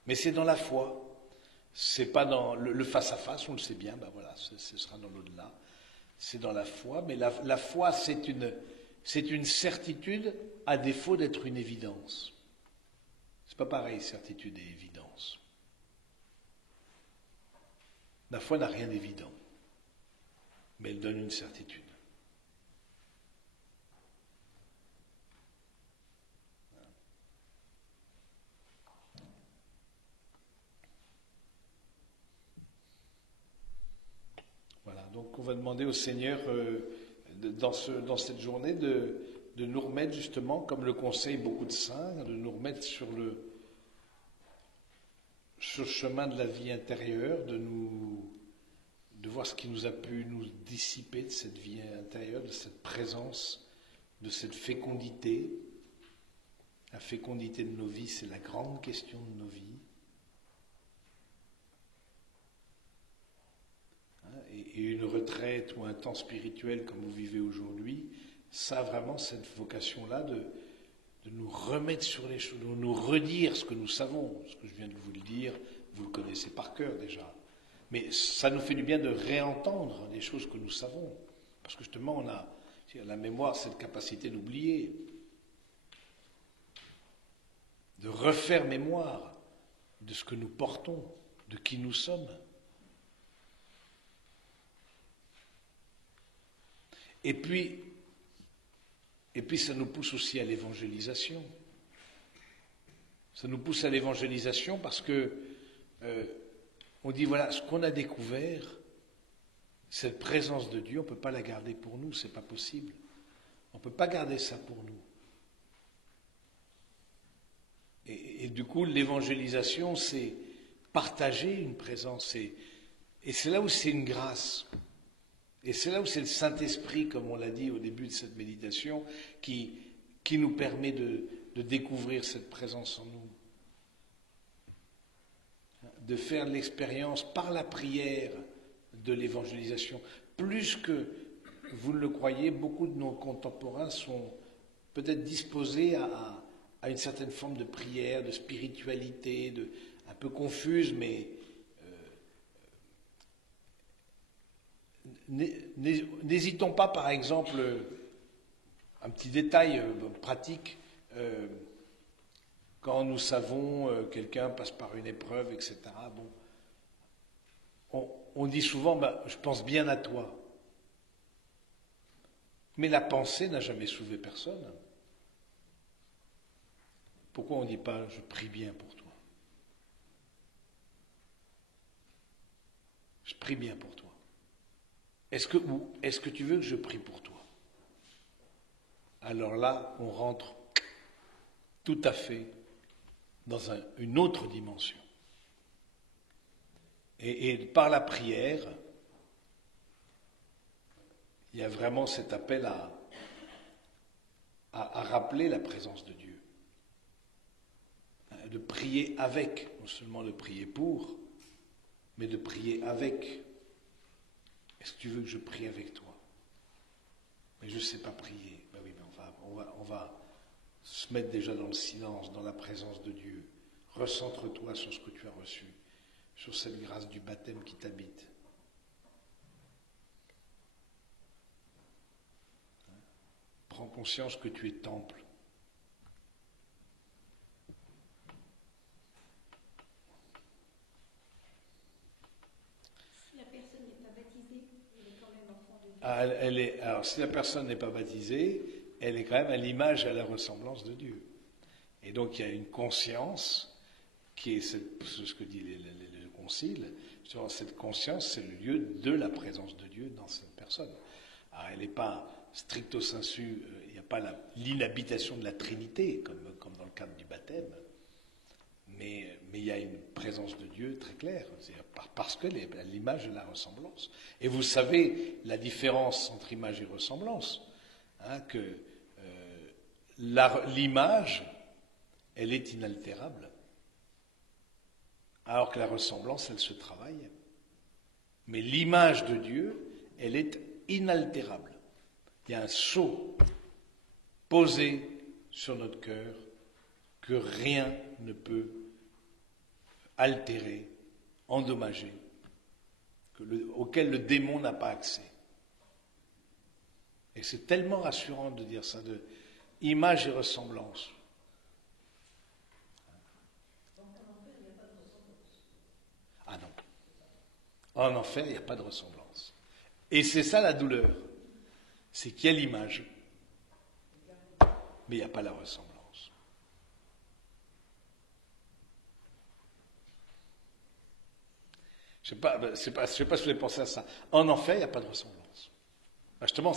Mais c'est dans la foi, c'est pas dans le face-à-face, on le sait bien, ben voilà, ce sera dans l'au-delà. C'est dans la foi, mais la foi, c'est une certitude à défaut d'être une évidence. C'est pas pareil, certitude et évidence. La foi n'a rien d'évident, mais elle donne une certitude. Voilà, donc on va demander au Seigneur, dans cette journée, de nous remettre justement, comme le conseillent beaucoup de saints, de nous remettre sur le chemin de la vie intérieure, de voir ce qui nous a pu nous dissiper de cette vie intérieure, de cette présence, de cette fécondité. La fécondité de nos vies, c'est la grande question de nos vies. Et une retraite ou un temps spirituel comme vous vivez aujourd'hui, ça a vraiment cette vocation-là de nous remettre sur les choses, de nous redire ce que nous savons. Ce que je viens de vous le dire, vous le connaissez par cœur déjà. Mais ça nous fait du bien de réentendre les choses que nous savons. Parce que justement, la mémoire, cette capacité d'oublier, de refaire mémoire de ce que nous portons, de qui nous sommes. Et puis, ça nous pousse aussi à l'évangélisation. Ça nous pousse à l'évangélisation parce que on dit, voilà, ce qu'on a découvert, cette présence de Dieu, on ne peut pas la garder pour nous, c'est pas possible. On ne peut pas garder ça pour nous. Et du coup, l'évangélisation, c'est partager une présence. Et c'est là où c'est une grâce. Et c'est là où c'est le Saint-Esprit, comme on l'a dit au début de cette méditation, qui qui nous permet de découvrir cette présence en nous, de faire l'expérience par la prière de l'évangélisation. Plus que vous ne le croyez, beaucoup de nos contemporains sont peut-être disposés à une certaine forme de prière, de spiritualité, un peu confuse, mais n'hésitons pas, par exemple, un petit détail pratique, quand nous savons quelqu'un passe par une épreuve, etc. Bon, on dit souvent, je pense bien à toi. Mais la pensée n'a jamais sauvé personne. Pourquoi on ne dit pas je prie bien pour toi? Je prie bien pour toi. Est-ce que tu veux que je prie pour toi? Alors là, on rentre tout à fait dans une autre dimension. Et par la prière, il y a vraiment cet appel à rappeler la présence de Dieu. De prier avec, non seulement de prier pour, mais de prier avec. Est-ce que tu veux que je prie avec toi? Mais je ne sais pas prier. Ben oui, mais on va se mettre déjà dans le silence, dans la présence de Dieu. Recentre-toi sur ce que tu as reçu, sur cette grâce du baptême qui t'habite. Prends conscience que tu es temple. Si la personne n'est pas baptisée, elle est quand même enfant de Dieu. Alors, si la personne n'est pas baptisée, elle est quand même à l'image et à la ressemblance de Dieu. Et donc, il y a une conscience qui est ce que dit le Concile. Justement, cette conscience, c'est le lieu de la présence de Dieu dans cette personne. Alors, elle n'est pas stricto sensu, il n'y a pas l'inhabitation de la Trinité, comme dans le cadre du baptême, mais il y a une présence de Dieu très claire, parce qu'elle est à l'image et la ressemblance. Et vous savez la différence entre image et ressemblance, que l'image, elle est inaltérable, alors que la ressemblance, elle se travaille. Mais l'image de Dieu, elle est inaltérable. Il y a un sceau posé sur notre cœur que rien ne peut altérer, endommager, auquel le démon n'a pas accès. Et c'est tellement rassurant de dire ça, de image et ressemblance. Ah non. En enfer, il n'y a pas de ressemblance. Et c'est ça la douleur. C'est qu'il y a l'image, mais il n'y a pas la ressemblance. Je ne sais pas si vous avez pensé à ça. En enfer, il n'y a pas de ressemblance. Justement,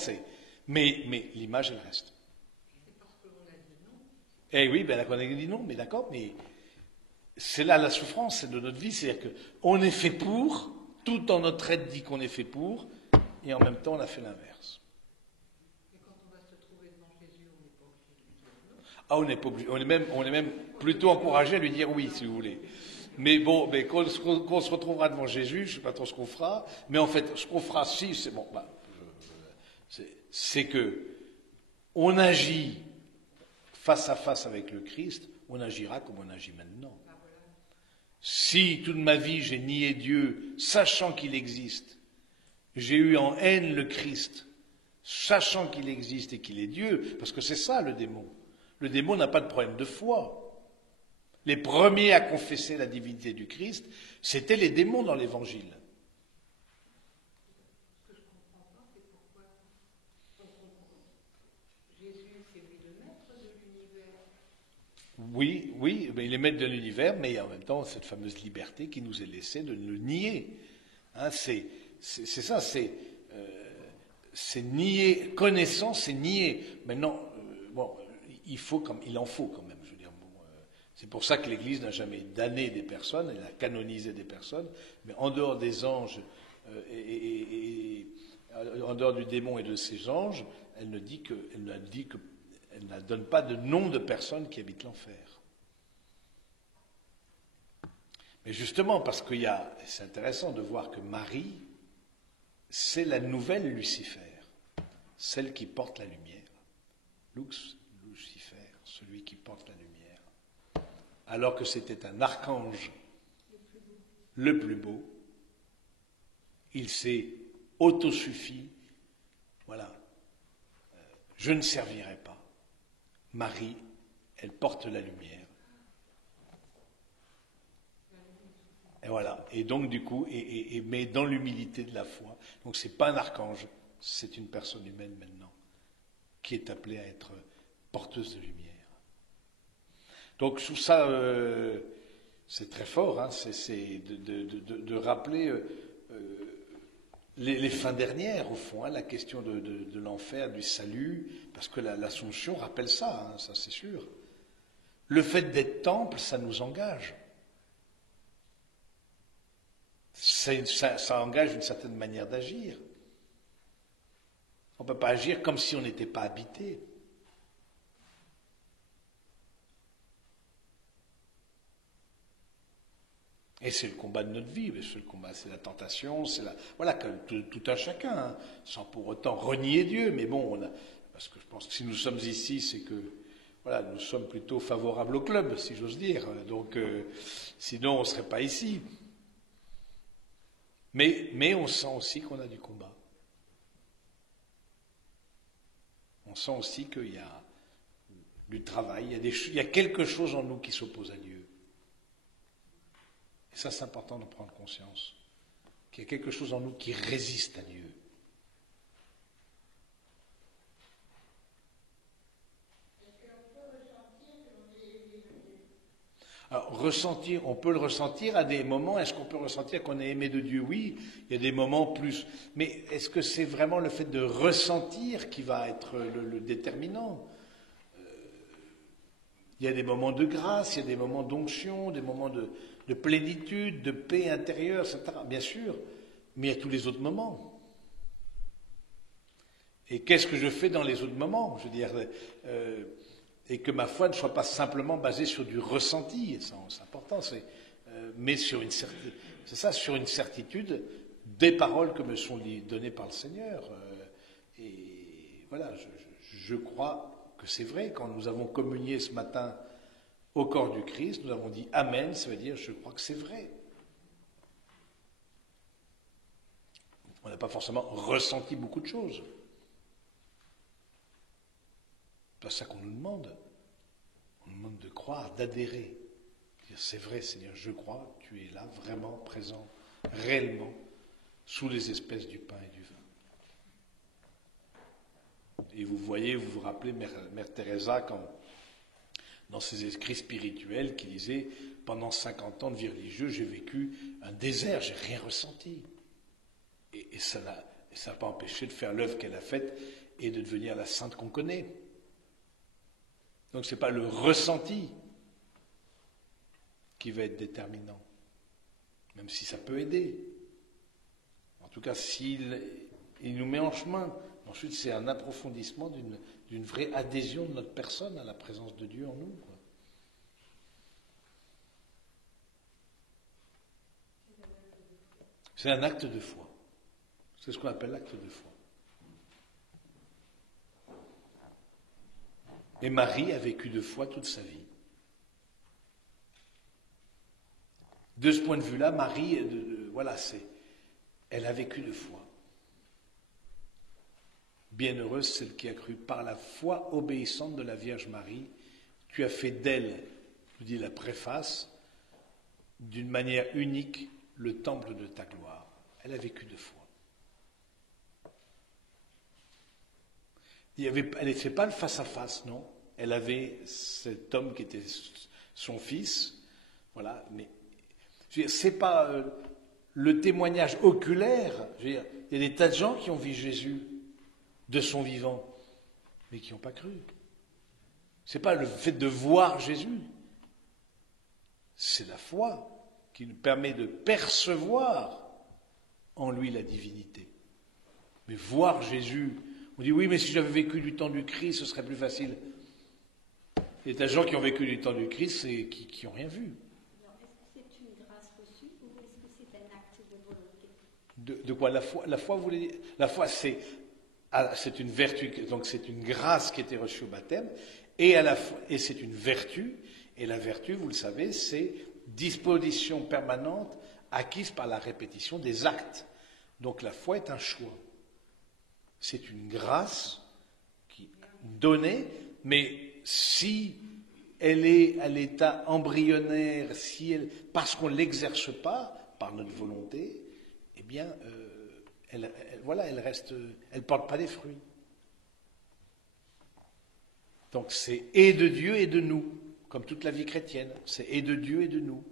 mais l'image, elle reste. C'est parce qu'on a dit non. Eh oui, ben on a dit non, mais d'accord, mais c'est là la souffrance de notre vie, c'est-à-dire qu'on est fait pour, tout en notre être dit qu'on est fait pour, et en même temps on a fait l'inverse. Et quand on va se trouver devant Jésus, on n'est pas obligé de lui dire non. Ah, on n'est pas obligé, on est même plutôt encouragé à lui dire oui, si vous voulez. Mais bon, quand on se retrouvera devant Jésus, je ne sais pas trop ce qu'on fera, mais en fait, ce qu'on fera, si, c'est bon, c'est que on agit face à face avec le Christ, on agira comme on agit maintenant. Si toute ma vie j'ai nié Dieu, sachant qu'il existe, j'ai eu en haine le Christ, sachant qu'il existe et qu'il est Dieu, parce que c'est ça le démon. Le démon n'a pas de problème de foi. Les premiers à confesser la divinité du Christ, c'était les démons dans l'Évangile. Ce que je ne comprends pas, c'est pourquoi Jésus, c'est lui le maître de l'univers. Oui, mais il est maître de l'univers, mais en même temps, cette fameuse liberté qui nous est laissée de le nier. C'est ça, c'est nier, connaissance, c'est nier. Maintenant, il en faut quand même, je veux dire. C'est pour ça que l'Église n'a jamais damné des personnes, elle a canonisé des personnes, mais en dehors des anges, en dehors du démon et de ses anges, elle Elle ne donne pas de nom de personnes qui habitent l'enfer. Mais justement, parce c'est intéressant de voir que Marie, c'est la nouvelle Lucifer, celle qui porte la lumière. Lucifer, celui qui porte la lumière. Alors que c'était un archange le plus beau, il s'est autosuffi. Voilà. Je ne servirai pas. Marie, elle porte la lumière. Et voilà. Et donc, du coup, mais dans l'humilité de la foi. Donc, c'est pas un archange, c'est une personne humaine maintenant, qui est appelée à être porteuse de lumière. Donc, tout ça, c'est très fort, hein, c'est de rappeler les fins dernières, au fond, hein, la question de l'enfer, du salut, parce que l'Assomption rappelle ça, hein, ça c'est sûr. Le fait d'être temple, ça nous engage. Ça engage une certaine manière d'agir. On ne peut pas agir comme si on n'était pas habité. Et c'est le combat de notre vie, c'est le combat, c'est la tentation, voilà, tout un chacun, hein, sans pour autant renier Dieu, mais bon, parce que je pense que si nous sommes ici, c'est que, voilà, nous sommes plutôt favorables au club, si j'ose dire, donc sinon on ne serait pas ici. Mais on sent aussi qu'on a du combat. On sent aussi qu'il y a du travail, il y a quelque chose en nous qui s'oppose à Dieu. Et ça, c'est important de prendre conscience, qu'il y a quelque chose en nous qui résiste à Dieu. Alors, on peut le ressentir à des moments. Est-ce qu'on peut ressentir qu'on est aimé de Dieu? Oui, il y a des moments plus. Mais est-ce que c'est vraiment le fait de ressentir qui va être le déterminant? Il y a des moments de grâce, il y a des moments d'onction, des moments de plénitude, de paix intérieure, etc. Bien sûr, mais il y a tous les autres moments. Et qu'est-ce que je fais dans les autres moments? Je veux dire, et que ma foi ne soit pas simplement basée sur du ressenti, c'est important, mais sur une certitude des paroles que me sont données par le Seigneur. Et voilà, je crois que c'est vrai. Quand nous avons communié ce matin au corps du Christ, nous avons dit Amen, ça veut dire je crois que c'est vrai. On n'a pas forcément ressenti beaucoup de choses. C'est pas ça qu'on nous demande. On nous demande de croire, d'adhérer. Dire c'est vrai Seigneur, je crois, tu es là, vraiment présent, réellement, sous les espèces du pain et du vin. Et vous vous rappelez Mère Teresa dans ses écrits spirituels qui disait « Pendant 50 ans de vie religieuse, j'ai vécu un désert, j'ai rien ressenti. » Et ça n'a pas empêché de faire l'œuvre qu'elle a faite et de devenir la sainte qu'on connaît. Donc ce n'est pas le ressenti qui va être déterminant, même si ça peut aider. En tout cas, s'il nous met en chemin, ensuite c'est un approfondissement d'une vraie adhésion de notre personne à la présence de Dieu en nous, quoi. C'est un acte de foi. C'est ce qu'on appelle l'acte de foi. Et Marie a vécu de foi toute sa vie. De ce point de vue-là, Marie, elle a vécu de foi. Bienheureuse celle qui a cru par la foi obéissante de la Vierge Marie. Tu as fait d'elle, nous dit la préface, d'une manière unique, le temple de ta gloire. Elle a vécu de foi. Elle ne fait pas le face-à-face, non. Elle avait cet homme qui était son fils, voilà, mais c'est pas le témoignage oculaire. Je veux dire, il y a des tas de gens qui ont vu Jésus de son vivant, mais qui n'ont pas cru. C'est pas le fait de voir Jésus, c'est la foi qui nous permet de percevoir en lui la divinité. Mais voir Jésus, on dit oui, mais si j'avais vécu du temps du Christ, ce serait plus facile. Il y a des gens qui ont vécu du temps du Christ et qui n'ont rien vu. Alors, est-ce que c'est une grâce reçue ou est-ce que c'est un acte de volonté? De quoi la foi, vous voulez dire? La foi, c'est une vertu, donc c'est une grâce qui a été reçue au baptême, et c'est une vertu, et la vertu, vous le savez, c'est disposition permanente acquise par la répétition des actes. Donc la foi est un choix. C'est une grâce qui est donnée, mais si elle est à l'état embryonnaire, parce qu'on ne l'exerce pas par notre volonté, eh bien, elle porte pas des fruits. Donc c'est et de Dieu et de nous, comme toute la vie chrétienne. C'est et de Dieu et de nous.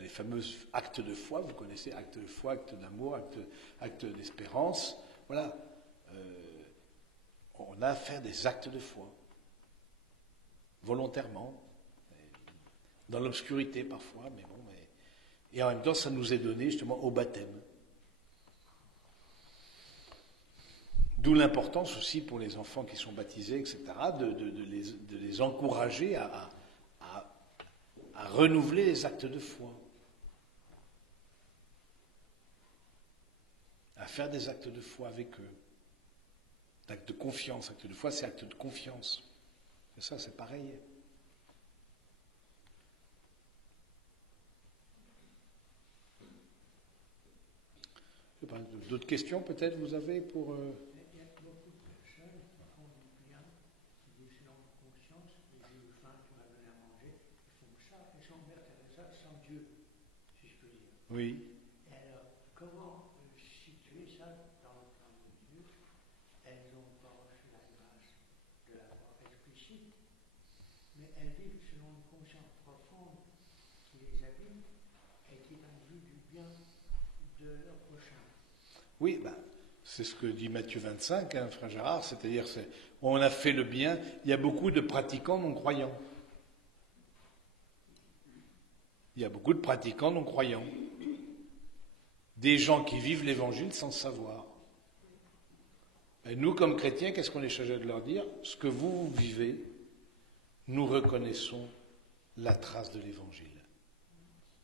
Les fameux actes de foi, vous connaissez, actes de foi, actes d'amour, actes d'espérance. Voilà. On a à faire des actes de foi, volontairement, dans l'obscurité parfois, mais bon. Et en même temps, ça nous est donné justement au baptême. D'où l'importance aussi pour les enfants qui sont baptisés, etc., de les encourager à renouveler les actes de foi, à faire des actes de foi avec eux, d'actes de confiance. Acte de foi, c'est acte de confiance. Et ça, c'est pareil. D'autres questions peut-être vous avez pour... Il y a beaucoup de personnes qui font du bien, qui disent non conscience, les jours faim, tu m'as donné à manger, ils font ça, et sans Mère Teresa, sans Dieu, si je peux dire. Oui. Et alors, comment situer ça dans le plan de Dieu? Elles n'ont pas reçu la grâce de la foi explicite, mais elles vivent selon une conscience profonde qui les habite et qui ont vu du bien de leur prochain. Oui, c'est ce que dit Matthieu 25, frère Gérard, c'est-à-dire on a fait le bien. Il y a beaucoup de pratiquants non-croyants. Il y a beaucoup de pratiquants non-croyants. Des gens qui vivent l'évangile sans savoir. Et nous, comme chrétiens, qu'est-ce qu'on est chargé de leur dire? Ce que vous vivez, nous reconnaissons la trace de l'évangile.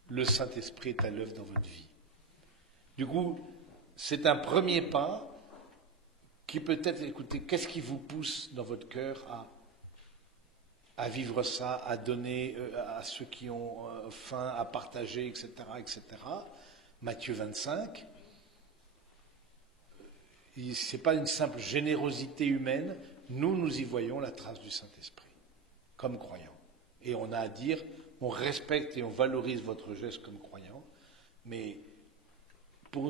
Le Saint-Esprit est à l'œuvre dans votre vie. Du coup, c'est un premier pas qui peut-être, écoutez, qu'est-ce qui vous pousse dans votre cœur à vivre ça, à donner à ceux qui ont faim, à partager, etc., etc. Matthieu 25, ce n'est pas une simple générosité humaine, nous y voyons la trace du Saint-Esprit, comme croyants. Et on a à dire, on respecte et on valorise votre geste comme croyant, mais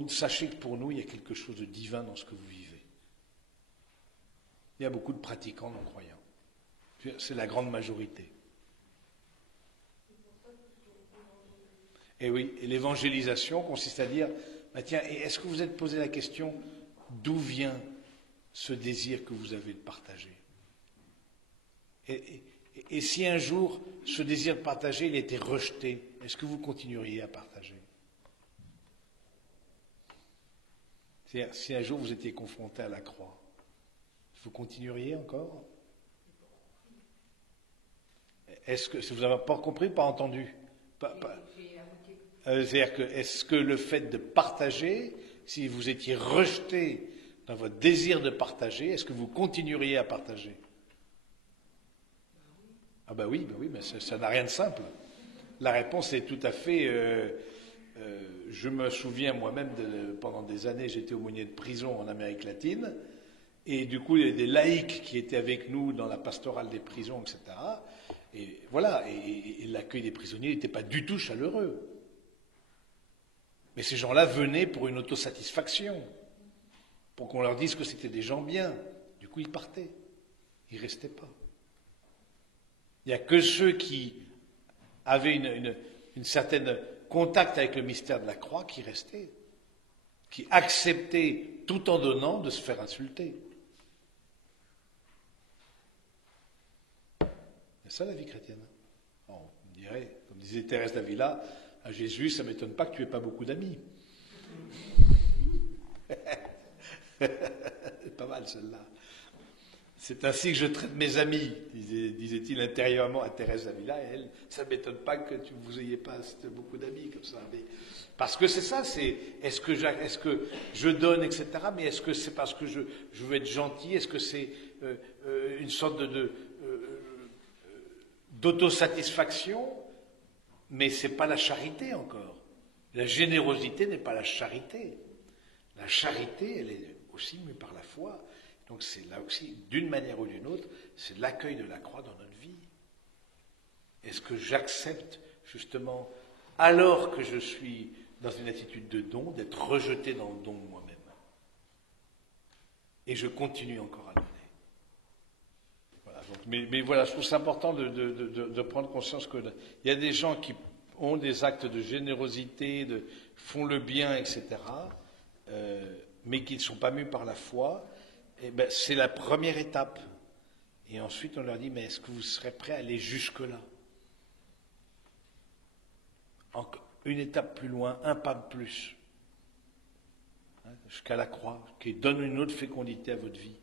sachez que pour nous, il y a quelque chose de divin dans ce que vous vivez. Il y a beaucoup de pratiquants non-croyants. C'est la grande majorité. Et oui, et l'évangélisation consiste à dire, tiens, est-ce que vous êtes posé la question, d'où vient ce désir que vous avez de partager? Et si un jour, ce désir de partager, il était rejeté, est-ce que vous continueriez à partager? C'est-à-dire, si un jour vous étiez confronté à la croix, vous continueriez encore? Est-ce que, si vous n'avez pas compris, pas entendu? C'est-à-dire que, est-ce que le fait de partager, si vous étiez rejeté dans votre désir de partager, est-ce que vous continueriez à partager? Ah oui, mais ça n'a rien de simple. La réponse est tout à fait... je me souviens moi-même, pendant des années, j'étais aumônier de prison en Amérique latine, et du coup, il y avait des laïcs qui étaient avec nous dans la pastorale des prisons, etc. Et voilà, et l'accueil des prisonniers n'était pas du tout chaleureux. Mais ces gens-là venaient pour une autosatisfaction, pour qu'on leur dise que c'était des gens bien. Du coup, ils partaient, ils ne restaient pas. Il n'y a que ceux qui avaient une certaine contact avec le mystère de la croix qui restaient, qui acceptaient tout en donnant de se faire insulter. C'est ça la vie chrétienne. On dirait, comme disait Thérèse d'Avila, à Jésus, ça ne m'étonne pas que tu aies pas beaucoup d'amis. Pas mal celle-là. C'est ainsi que je traite mes amis, disait-il intérieurement à Thérèse d'Avila, et elle, ça ne m'étonne pas que vous n'ayez pas beaucoup d'amis comme ça. Mais, parce que c'est ça, c'est est-ce que je donne, etc. Mais est-ce que c'est parce que je veux être gentil? Est-ce que c'est une sorte d'autosatisfaction? Mais ce n'est pas la charité encore. La générosité n'est pas la charité. La charité, elle est aussi mue par la foi. Donc c'est là aussi, d'une manière ou d'une autre, c'est l'accueil de la croix dans notre vie. Est-ce que j'accepte justement, alors que je suis dans une attitude de don, d'être rejeté dans le don de moi-même? Et je continue encore à donner. Voilà, donc, mais voilà, je trouve c'est important de prendre conscience qu'il y a des gens qui ont des actes de générosité, font le bien, etc., mais qui ne sont pas mus par la foi. Eh ben, c'est la première étape. Et ensuite, on leur dit, mais est-ce que vous serez prêts à aller jusque-là? Une étape plus loin, un pas de plus, hein, jusqu'à la croix, qui donne une autre fécondité à votre vie.